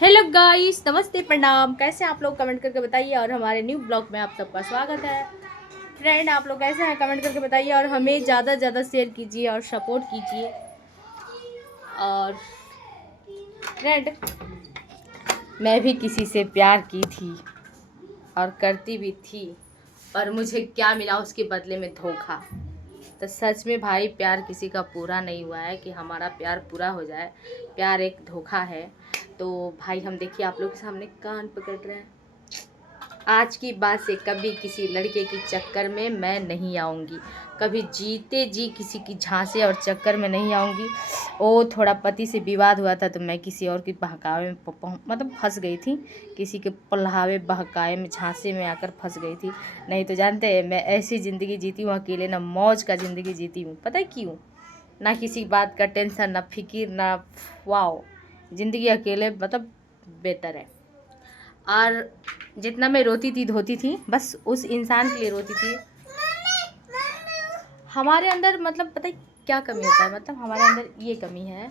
Hello guys, नमस्ते, प्रणाम। कैसे हैं आप लोग? कमेंट करके बताइए और हमारे न्यू ब्लॉग में आप सबका स्वागत है। फ्रेंड, आप लोग कैसे हैं? कमेंट करके बताइए और हमें ज़्यादा से ज़्यादा शेयर कीजिए और सपोर्ट कीजिए। और फ्रेंड, मैं भी किसी से प्यार की थी और करती भी थी, पर मुझे क्या मिला उसके बदले में? धोखा। तो सच में भाई, प्यार किसी का पूरा नहीं हुआ है कि हमारा प्यार पूरा हो जाए। प्यार एक धोखा है। तो भाई, हम देखिए आप लोग के सामने कान पकड़ रहे हैं। आज की बात से कभी किसी लड़के के चक्कर में मैं नहीं आऊँगी। कभी जीते जी किसी की झांसे और चक्कर में नहीं आऊँगी। ओ, थोड़ा पति से विवाद हुआ था तो मैं किसी और की बहकावे में मतलब फंस गई थी। किसी के पल्हावे बहकावे में, झांसे में आकर फंस गई थी। नहीं तो जानते हैं, मैं ऐसी ज़िंदगी जीती हूँ अकेले, ना मौज का ज़िंदगी जीती हूँ। पता है क्यों? ना किसी बात का टेंशन, ना फिकिर, ना वाओ। ज़िंदगी अकेले मतलब बेहतर है। और जितना मैं रोती थी धोती थी, बस उस इंसान के लिए रोती थी। हमारे अंदर मतलब पता है क्या कमी होता है? मतलब हमारे अंदर ये कमी है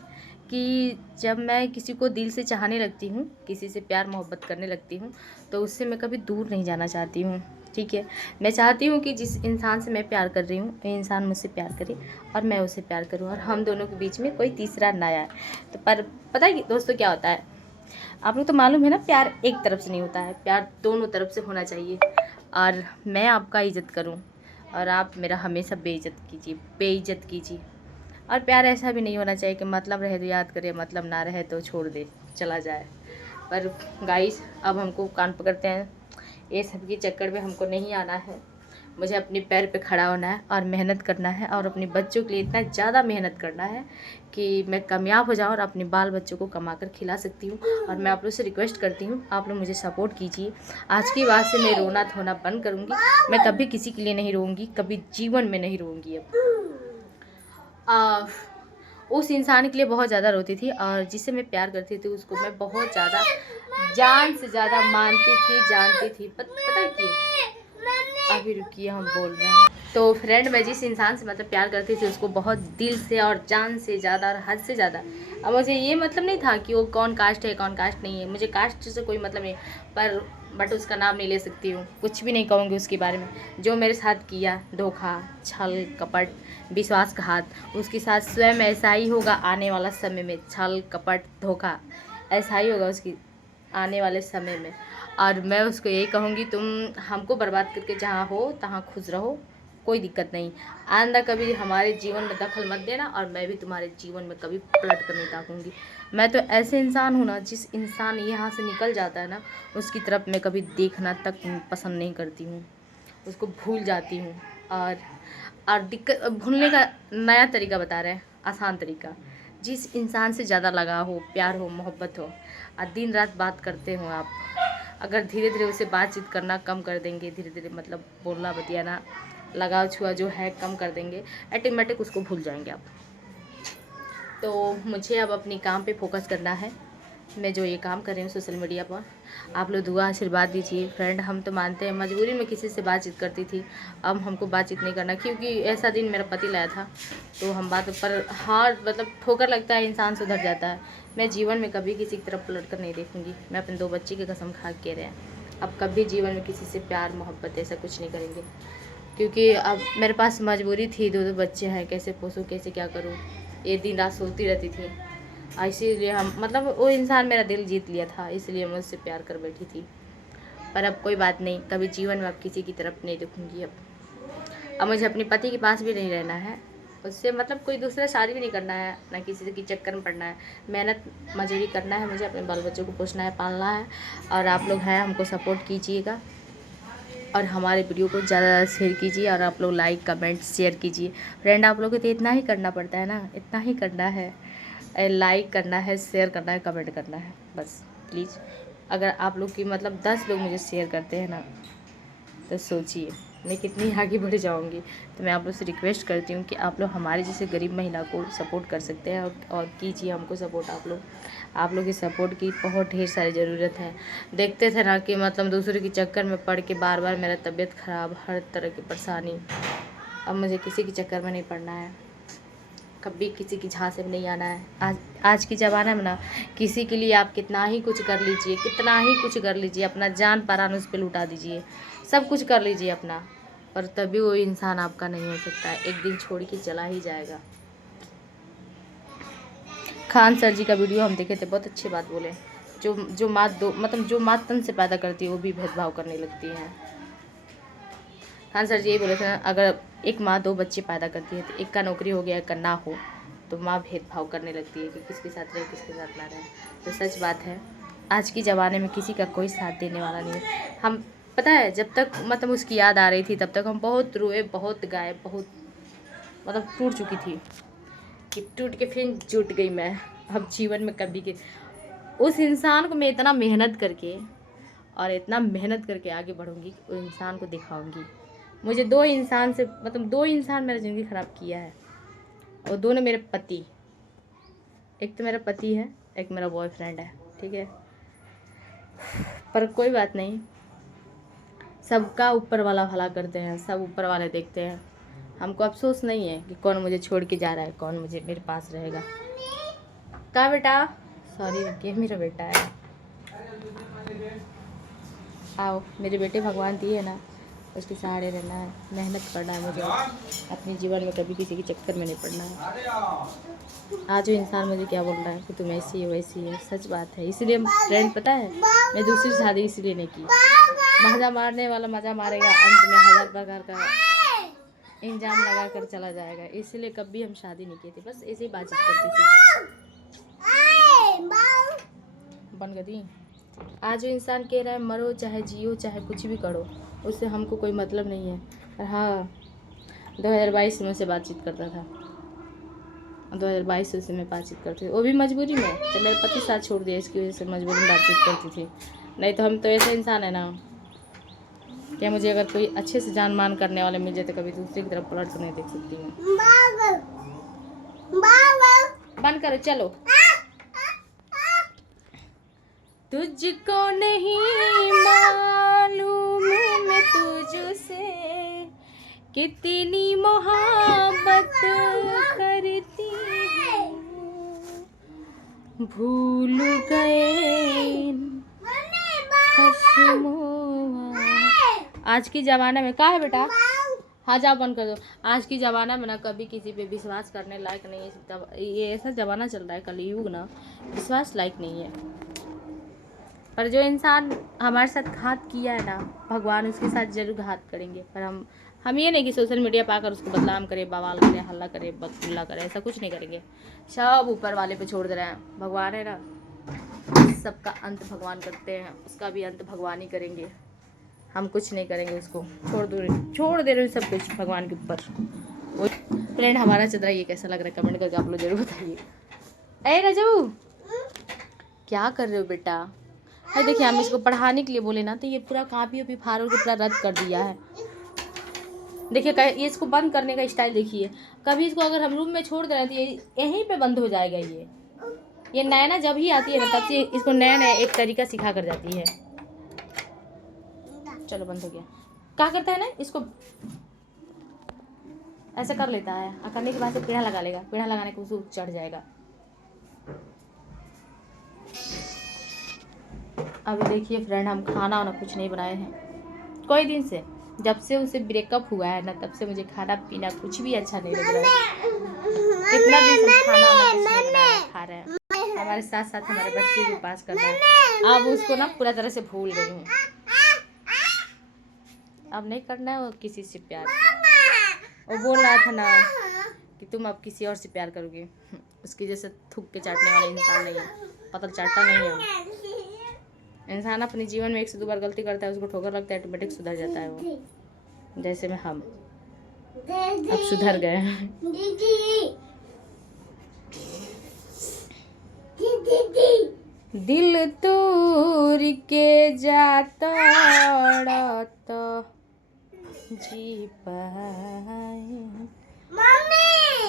कि जब मैं किसी को दिल से चाहने लगती हूँ, किसी से प्यार मोहब्बत करने लगती हूँ, तो उससे मैं कभी दूर नहीं जाना चाहती हूँ। ठीक है, मैं चाहती हूँ कि जिस इंसान से मैं प्यार कर रही हूँ, वो इंसान मुझसे प्यार करे और मैं उसे प्यार करूँ, और हम दोनों के बीच में कोई तीसरा ना आए। तो पर पता है दोस्तों क्या होता है? आप लोग तो मालूम है ना, प्यार एक तरफ से नहीं होता है, प्यार दोनों तरफ से होना चाहिए। और मैं आपका इज़्ज़त करूं और आप मेरा हमेशा बेइज्जत कीजिए। और प्यार ऐसा भी नहीं होना चाहिए कि मतलब रहे तो याद करे, मतलब ना रहे तो छोड़ दे, चला जाए। पर गाइस, अब हमको कान पकड़ते हैं। ये सब के चक्कर में हमको नहीं आना है। मुझे अपने पैर पे खड़ा होना है और मेहनत करना है, और अपने बच्चों के लिए इतना ज़्यादा मेहनत करना है कि मैं कामयाब हो जाऊँ और अपने बाल बच्चों को कमा कर खिला सकती हूँ। और मैं आप लोग से रिक्वेस्ट करती हूँ, आप लोग मुझे सपोर्ट कीजिए। आज की बात से मैं रोना धोना बंद करूँगी। मैं कभी किसी के लिए नहीं रोऊँगी, कभी जीवन में नहीं रोऊँगी। अब उस इंसान के लिए बहुत ज़्यादा रोती थी, और जिससे मैं प्यार करती थी उसको मैं बहुत ज़्यादा, जान से ज़्यादा मानती थी, जानती थी। पता है क्यों? अभी रुकिए, हम बोल रहे हैं। तो फ्रेंड, मैं जिस इंसान से मतलब प्यार करती थी उसको बहुत दिल से और जान से ज़्यादा और हद से ज़्यादा। अब मुझे ये मतलब नहीं था कि वो कौन कास्ट है कौन कास्ट नहीं है, मुझे कास्ट से कोई मतलब नहीं। पर बट उसका नाम नहीं ले सकती हूँ, कुछ भी नहीं कहूँगी उसके बारे में। जो मेरे साथ किया, धोखा, छल कपट, विश्वासघात, उसके साथ स्वयं ऐसा ही होगा आने वाला समय में। छल कपट धोखा ऐसा ही होगा उसकी आने वाले समय में। और मैं उसको यही कहूँगी, तुम हमको बर्बाद करके जहाँ हो तहाँ खुश रहो, कोई दिक्कत नहीं। आइंदा कभी हमारे जीवन में दखल मत देना, और मैं भी तुम्हारे जीवन में कभी पलट कर नहीं ताकूँगी। मैं तो ऐसे इंसान हूँ ना, जिस इंसान यहाँ से निकल जाता है ना, उसकी तरफ मैं कभी देखना तक पसंद नहीं करती हूँ, उसको भूल जाती हूँ। और दिक्कत भूलने का नया तरीका बता रहे हैं, आसान तरीका। जिस इंसान से ज़्यादा लगाव हो, प्यार हो, मोहब्बत हो, और दिन रात बात करते हो आप, अगर धीरे धीरे उसे बातचीत करना कम कर देंगे, धीरे धीरे मतलब बोलना बतियाना, लगाव छुआ जो है कम कर देंगे, ऑटोमेटिक उसको भूल जाएंगे आप। तो मुझे अब अपनी काम पे फोकस करना है। मैं जो ये काम कर रही हूँ सोशल मीडिया पर, आप लोग दुआ आशीर्वाद दीजिए। फ्रेंड, हम तो मानते हैं मजबूरी में किसी से बातचीत करती थी, अब हमको बातचीत नहीं करना, क्योंकि ऐसा दिन मेरा पति लाया था। तो हम बात पर हाँ मतलब ठोकर लगता है, इंसान सुधर जाता है। मैं जीवन में कभी किसी की तरफ पलट कर नहीं देखूँगी। मैं अपने 2 बच्चे की कसम खा के रहे हैं, अब कभी जीवन में किसी से प्यार मोहब्बत ऐसा कुछ नहीं करेंगे। क्योंकि अब मेरे पास मजबूरी थी, 2 बच्चे हैं, कैसे पोसूँ, कैसे क्या करूँ, ये दिन रात सोचती रहती थी। इसीलिए हम मतलब वो इंसान मेरा दिल जीत लिया था, इसलिए मैं उससे प्यार कर बैठी थी। पर अब कोई बात नहीं, कभी जीवन में अब किसी की तरफ नहीं देखूँगी। अब मुझे अपने पति के पास भी नहीं रहना है, उससे मतलब कोई दूसरा शादी भी नहीं करना है, ना किसी के चक्कर में पड़ना है। मेहनत मजदूरी करना है, मुझे अपने बाल बच्चों को पोसना है, पालना है। और आप लोग हैं, हमको सपोर्ट कीजिएगा और हमारे वीडियो को ज़्यादा शेयर कीजिए, और आप लोग लाइक कमेंट शेयर कीजिए। फ्रेंड, आप लोगों को तो इतना ही करना पड़ता है ना, इतना ही करना है। लाइक करना है, शेयर करना है, कमेंट करना है, बस प्लीज़। अगर आप लोग की मतलब 10 लोग मुझे शेयर करते हैं ना, तो सोचिए मैं कितनी आगे बढ़ जाऊंगी। तो मैं आप लोग से रिक्वेस्ट करती हूँ कि आप लोग हमारे जैसे गरीब महिला को सपोर्ट कर सकते हैं, और कीजिए हमको सपोर्ट। आप लोग की सपोर्ट की बहुत ढेर सारी ज़रूरत है। देखते थे ना कि मतलब दूसरे के चक्कर में पड़ के बार बार मेरा तबीयत ख़राब, हर तरह की परेशानी। अब मुझे किसी के चक्कर में नहीं पड़ना है। कभी किसी की झांसे में नहीं आना है। आज की ज़माना में ना किसी के लिए आप कितना ही कुछ कर लीजिए, कितना ही कुछ कर लीजिए, अपना जान परान उस पर लुटा दीजिए, सब कुछ कर लीजिए अपना, पर तभी वो इंसान आपका नहीं हो सकता है। एक दिन छोड़ के चला ही जाएगा। खान सर जी का वीडियो हम देखे थे, बहुत अच्छी बात बोले। जो माँ तन से पैदा करती है वो भी भेदभाव करने लगती है। खान सर जी यही बोले थे, अगर एक माँ 2 बच्चे पैदा करती है तो एक का नौकरी हो गया, एक का ना हो, तो माँ भेदभाव करने लगती है कि किसके साथ रहे किसके साथ ना रहे। तो सच बात है, आज के ज़माने में किसी का कोई साथ देने वाला नहीं है। हम पता है, जब तक उसकी याद आ रही थी तब तक हम बहुत रोए, बहुत गाए, बहुत टूट चुकी थी कि टूट के फिर जुट गई मैं। अब जीवन में कभी के उस इंसान को मैं इतना मेहनत करके आगे बढ़ूंगी, उस इंसान को दिखाऊंगी। मुझे 2 इंसान से 2 इंसान मेरा ज़िंदगी ख़राब किया है, और दोनों मेरे पति। एक तो मेरा पति है, एक मेरा बॉयफ्रेंड है, ठीक है। पर कोई बात नहीं, सबका ऊपर वाला भला करते हैं, सब ऊपर वाले देखते हैं। हमको अफसोस नहीं है कि कौन मुझे छोड़ के जा रहा है, कौन मुझे मेरे पास रहेगा। कहाँ बेटा? सॉरी रुकिए, मेरा बेटा है। आओ, मेरे बेटे भगवान दिए ना, उसके सहारे रहना है, मेहनत करना है मुझे, अपने जीवन में कभी किसी के चक्कर में नहीं पड़ना है। आज वो इंसान मुझे क्या बोल रहा है कि तुम ऐसी हो वैसी है, सच बात है। इसीलिए फ्रेंड पता है, मैं दूसरी शादी इसलिए नहीं की। मजा मारने वाला मजा मारेगा, अंत में 1000 प्रकार का इंजाम लगा कर चला जाएगा। इसलिए कभी हम शादी नहीं की थी, बस ऐसे ही बातचीत करती थी। बन गई। आज जो इंसान कह रहा है मरो चाहे जियो चाहे कुछ भी करो, उससे हमको कोई मतलब नहीं है। और हाँ, 2022 में से बातचीत करता था, 2022 से मैं बातचीत करती थी, वो भी मजबूरी में। जब मेरे पति साथ छोड़ दिया, इसकी वजह से मजबूरी में बातचीत करती थी। नहीं तो हम तो ऐसे इंसान है ना, क्या मुझे अगर कोई अच्छे से जान मान करने वाले मिल जाए तो कभी दूसरे की तरफ पलट कर नहीं देख सकती हूँ। बंद करो, चलो। तुझको नहीं मालूम मैं तुझसे कितनी मोहब्बत करती हूँ, भूल गए आज की ज़माना में। कहाँ है बेटा? हाँ जाओ, बंद कर दो। आज की ज़माना में ना कभी किसी पे विश्वास करने लायक नहीं है। ये ऐसा ज़माना चल रहा है कलयुग ना, विश्वास लायक नहीं है। पर जो इंसान हमारे साथ घात किया है ना, भगवान उसके साथ जरूर घात करेंगे। पर हम ये नहीं कि सोशल मीडिया पर आकर उसको बदनाम करें, बवाल करें, हल्ला करें, बदकुल्ला करें, ऐसा कुछ नहीं करेंगे। सब ऊपर वाले पे छोड़ दे रहे हैं। भगवान है ना, सबका अंत भगवान करते हैं, उसका भी अंत भगवान ही करेंगे। हम कुछ नहीं करेंगे, उसको छोड़ दे रहे हैं सब कुछ भगवान के ऊपर। फ्रेंड, हमारा चंद्रा ये कैसा लग रहा है कमेंट करके आप लोग जरूर बताइए। अरे रजू, क्या कर रहे हो बेटा? है देखिए, हम इसको पढ़ाने के लिए बोले ना तो ये पूरा कापी वापी फाड़ के पूरा रद्द कर दिया है। देखिए ये इसको बंद करने का स्टाइल देखिए। कभी इसको अगर हम रूम में छोड़ दे रहे हैं तो यहीं पे बंद हो जाएगा। ये नैना जब ही आती है ना तब से इसको नया एक तरीका सिखा कर जाती है। चलो बंद हो गया। क्या करता है ना, इसको ऐसा कर लेता है और करने के बाद से पीढ़ा लगा लेगा। पीढ़ा लगाने के उसको चढ़ जाएगा। अभी देखिए फ्रेंड, हम खाना वाना कुछ नहीं बनाए हैं कोई दिन से। जब से उसे ब्रेकअप हुआ है ना तब से मुझे खाना पीना कुछ भी अच्छा नहीं लग रहा है। कितना दिन से खाना वाना कुछ नहीं बना रहे, खा रहे हैं। हमारे साथ साथ हमारे बच्चे भी पास कर रहे हैं। अब उसको ना पूरा तरह से भूल गई हूँ। अब नहीं करना है वो किसी से प्यार। वो बोल रहा था ना कि तुम अब किसी और से प्यार करोगे। उसकी जैसे थूक के चाटने वाला इंसान नहीं है, पतल चाटता नहीं है। इंसान अपने जीवन में 1 से 2 बार गलती करता है, उसको ठोकर लगता है, ऑटोमेटिक सुधर जाता है वो। जैसे में हम अब सुधर गए हैं। दिल तोड़ के जाता जी पाए।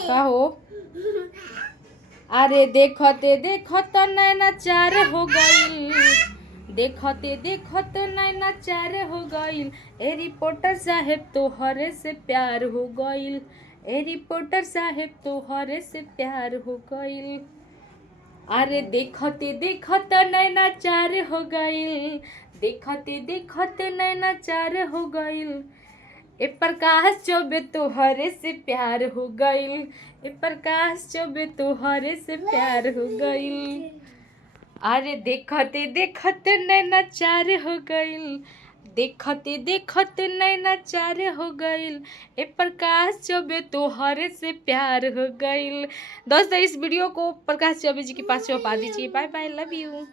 का हो? अरे देखते देखते नैना चार हो गई, देखते देखते नैना चार हो गईल। ए रिपोर्टर साहेब तोहरे से प्यार हो गईल। ए रिपोर्टर साहेब तोहरे से प्यार हो गइल। अरे देखते देखते नैना चार हो गइल, देखते देखते नैना चार हो गइल। ए प्रकाश चौबे तोहरे से प्यार हो गइल, ए प्रकाश चौबे तोहरे से प्यार हो गइल। अरे देखते देखते नैना चार हो गइल, देखते देखते नैना चार हो गइल। ए प्रकाश चौबे तोहरे से प्यार हो गइल। दोस्तों इस वीडियो को प्रकाश चौबे जी के पास पा दीजिए। Bye bye, love you.